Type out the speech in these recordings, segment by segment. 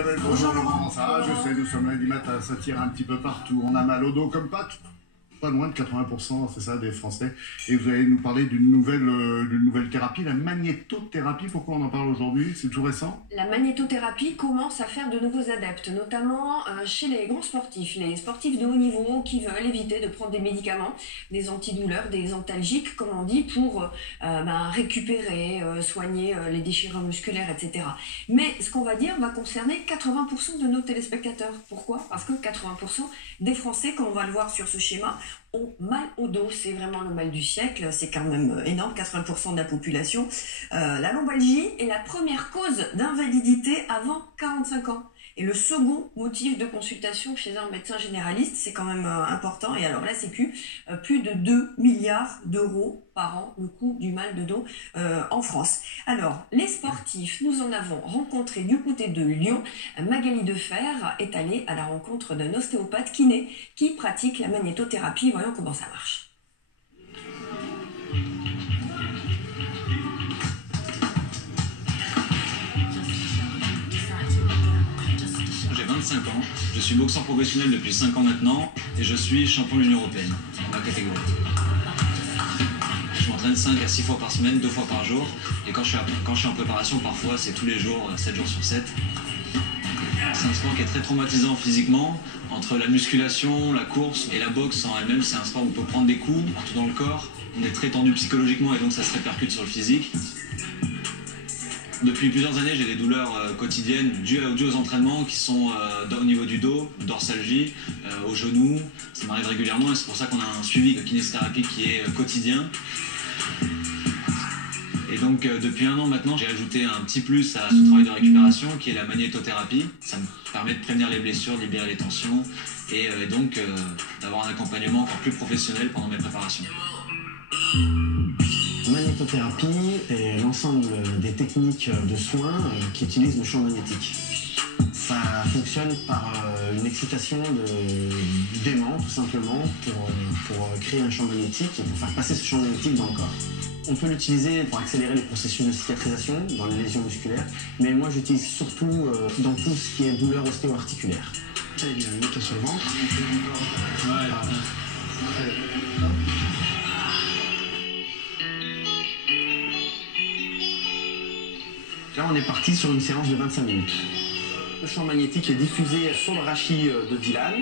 Isabelle, bonjour Laurence. Ah, je sais, nous sommes lundi matin, ça tire un petit peu partout. On a mal au dos comme pas loin de 80%, c'est ça, des Français. Et vous allez nous parler d'une nouvelle thérapie, la magnétothérapie. Pourquoi on en parle aujourd'hui? C'est tout récent? La magnétothérapie commence à faire de nouveaux adeptes, notamment chez les grands sportifs, les sportifs de haut niveau qui veulent éviter de prendre des médicaments, des antidouleurs, des antalgiques, comme on dit, pour récupérer, soigner les déchirures musculaires, etc. Mais ce qu'on va dire va concerner 80% de nos téléspectateurs. Pourquoi? Parce que 80% des Français, comme on va le voir sur ce schéma, ont mal au dos. C'est vraiment le mal du siècle, c'est quand même énorme, 80% de la population. La lombalgie est la première cause d'invalidité avant 45 ans. Et le second motif de consultation chez un médecin généraliste, c'est quand même important. Et alors la Sécu, plus de 2 milliards d'euros par an, le coût du mal de dos en France. Alors, les sportifs, nous en avons rencontré du côté de Lyon. Magali Defer est allée à la rencontre d'un ostéopathe kiné qui pratique la magnétothérapie. Voyons comment ça marche. J'ai 25 ans, je suis boxeur professionnel depuis 5 ans maintenant et je suis champion de l'Union Européenne dans ma catégorie. Je m'entraîne 5 à 6 fois par semaine, 2 fois par jour, et quand je suis en préparation, parfois c'est tous les jours, 7 jours sur 7. C'est un sport qui est très traumatisant physiquement. Entre la musculation, la course et la boxe en elle-même, c'est un sport où on peut prendre des coups partout dans le corps. On est très tendu psychologiquement et donc ça se répercute sur le physique. Depuis plusieurs années, j'ai des douleurs quotidiennes dues aux entraînements qui sont au niveau du dos, dorsalgie, au genou. Ça m'arrive régulièrement et c'est pour ça qu'on a un suivi de kinésithérapie qui est quotidien. Et donc depuis 1 an maintenant, j'ai ajouté un petit plus à ce travail de récupération qui est la magnétothérapie. Ça me permet de prévenir les blessures, de libérer les tensions et donc d'avoir un accompagnement encore plus professionnel pendant mes préparations. La magnétothérapie est l'ensemble des techniques de soins qui utilisent le champ magnétique. Ça fonctionne par une excitation d'aimant, tout simplement, pour créer un champ magnétique et pour faire passer ce champ magnétique dans le corps. On peut l'utiliser pour accélérer les processus de cicatrisation dans les lésions musculaires, mais moi j'utilise surtout dans tout ce qui est douleur ostéo-articulaire. Il y a une moto sur le ventre. Là, on est parti sur une séance de 25 minutes. Le champ magnétique est diffusé sur le rachis de Dylan.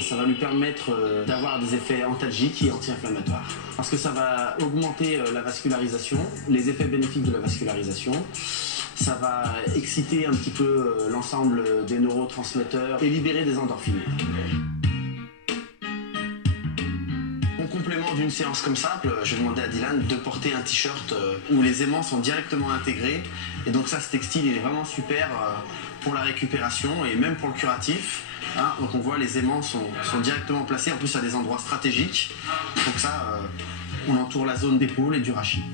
Ça va lui permettre d'avoir des effets antalgiques et anti-inflammatoires. Parce que ça va augmenter la vascularisation, les effets bénéfiques de la vascularisation. Ça va exciter un petit peu l'ensemble des neurotransmetteurs et libérer des endorphines. En complément d'une séance comme ça, je vais demander à Dylan de porter un t-shirt où les aimants sont directement intégrés. Et donc ça, ce textile, il est vraiment super pour la récupération et même pour le curatif. Hein, donc on voit les aimants sont directement placés, en plus à des endroits stratégiques. Donc ça, on entoure la zone d'épaule et du rachis.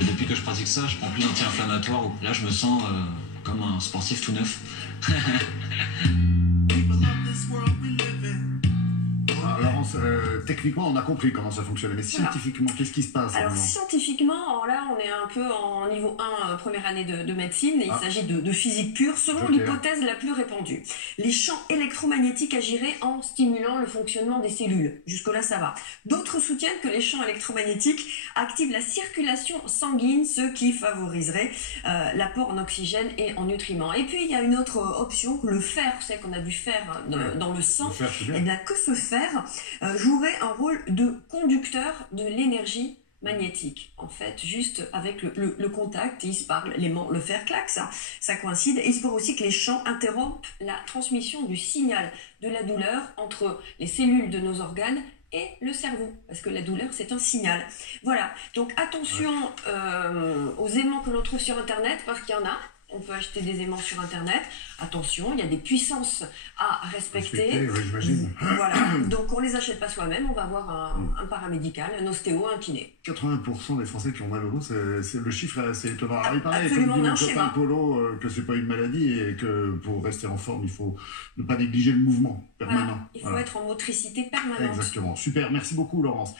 Depuis que je pratique ça, je prends plus d'anti-inflammatoires. Là, je me sens comme un sportif tout neuf. Laurence, techniquement, on a compris comment ça fonctionne, mais scientifiquement, qu'est-ce qui se passe? Alors scientifiquement, là on est un peu en niveau 1, première année de médecine, et il s'agit de physique pure, selon l'hypothèse la plus répandue. Les champs électromagnétiques agiraient en stimulant le fonctionnement des cellules. Jusque-là, ça va. D'autres soutiennent que les champs électromagnétiques activent la circulation sanguine, ce qui favoriserait l'apport en oxygène et en nutriments. Et puis il y a une autre option, le fer, vous savez qu'on a du fer dans le sang, et bien que ce fer jouerait un rôle de conducteur de l'énergie magnétique. En fait, juste avec le contact, ils se parlent, le fer claque, ça coïncide. Et il se peut aussi que les champs interrompent la transmission du signal de la douleur entre les cellules de nos organes et le cerveau, parce que la douleur, c'est un signal. Voilà, donc attention aux aimants que l'on trouve sur Internet, parce qu'il y en a. On peut acheter des aimants sur Internet. Attention, il y a des puissances à respecter. Oui, j'imagine. Voilà. Donc on ne les achète pas soi-même, on va voir un paramédical, un ostéo, un kiné. 80% des Français qui ont mal au dos, le chiffre est assez étonnant. Alors, il paraît, Absolument, comme dit mon copain Polo, que c'est pas une maladie et que pour rester en forme, il faut ne pas négliger le mouvement permanent. Voilà. Il faut être en motricité permanente. Exactement. Super, merci beaucoup Laurence.